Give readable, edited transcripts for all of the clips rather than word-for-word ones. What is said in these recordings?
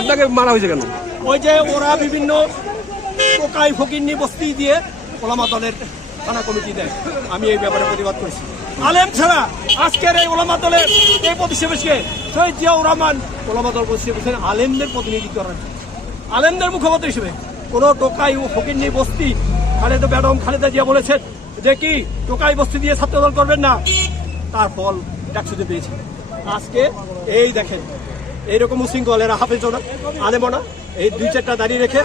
আপনাকে মারা হয়েছে কেন? ওই যে ওরা বিভিন্ন টোকাই ফকিন্নি বস্তি দিয়ে ওলামা দলের থানা কমিটি দেয়। আমি এই ব্যাপারে প্রতিবাদ করেছি। আলেম ছাড়া আজকের এই ওলামা দলের এই প্রতিষ্ঠাকে শহীদ জিয়াউর রহমান ওলামা দল প্রতিষ্ঠা আলেমদের প্রতিনিধি করার, আলেমদের মুখপাত্র হিসেবে কোনো টোকাই ও ফকিন্নি বস্তি খালেদা জিয়া বলেছেন যে কি টোকাই বস্তি দিয়ে ছাত্রদল করবেন না, তার ফল ডাকসুতে পেয়েছে। আজকে এই দেখেন এইরকম উশৃঙ্খল এরা হাফেজ না আলেমও না, এই দুই চারটা দাঁড়িয়ে রেখে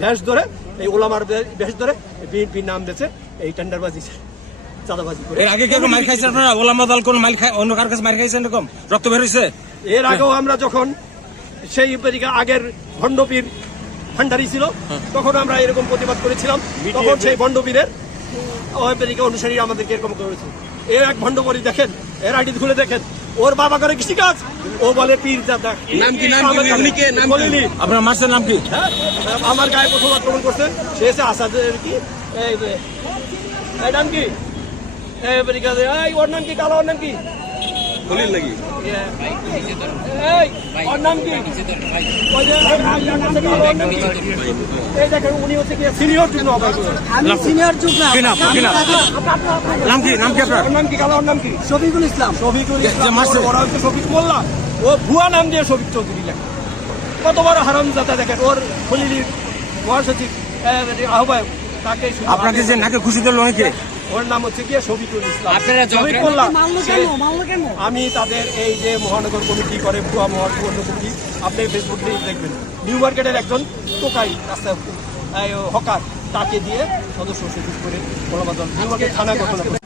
ভ্যাস ধরে এই ওলামার ভ্যাস ধরে বিএনপির নাম দিয়েছে এই টেন্ডারবাজি চাঁদাবাজি করে। এর আগে কি মার খাইছেন আপনারা? ওলামা দল কোন মার খায় অন্য কার কাছে মার খাইছেন এরকম রক্ত বের হইছে? এর আগেও আমরা যখন সেই আগের ভণ্ডপীর ভান্ডারি ছিল তখন আমরা এরকম প্রতিবাদ করেছিলাম। তখন সেই ভণ্ডপীরের অনুসারী আমাদেরকে এরকম করেছে। এর এক ভণ্ডপরি দেখেন, এর আইডি খুলে দেখেন, ওর বাবা করে কৃষিকাজ, ও বলে পীর দাদা। আপনার মাসের নাম কি? আমার গায়ে প্রথম আক্রমণ করছে সে এসে আসাদের কি নাম কি ওর নাম কি কালো, ওর নাম কি দলিল নাকি? ওর নাম কি এই দেখেন উনি হচ্ছে কি সিনিয়র যুগ সিনিয়র যুগ না। নাম কি আপনার? ওর নাম কি কালো, ওর নাম কি শফিকুল ইসলাম। ওরা হচ্ছে শফিক মোল্লা, ও ভুয়া নাম দিয়ে শফিক চৌধুরী লেখা। কত বড় হারামজাদা দেখেন। ওর খলিলির মহাসচিব আহ্বায়ক তাকে আপনাকে যে নাকে খুশি দিল অনেকে, ওর নাম হচ্ছে কি শফিকুল ইসলাম। আমি তাদের এই যে মহানগর কমিটি করে ভুয়া মহানগর কমিটি, আপনি ফেসবুকে দেখবেন নিউ মার্কেটের একজন টোকাই রাস্তায় হকার, তাকে দিয়ে সদস্য সচিব করে ওলামা দল নিউ মার্কেট থানা গঠন করে।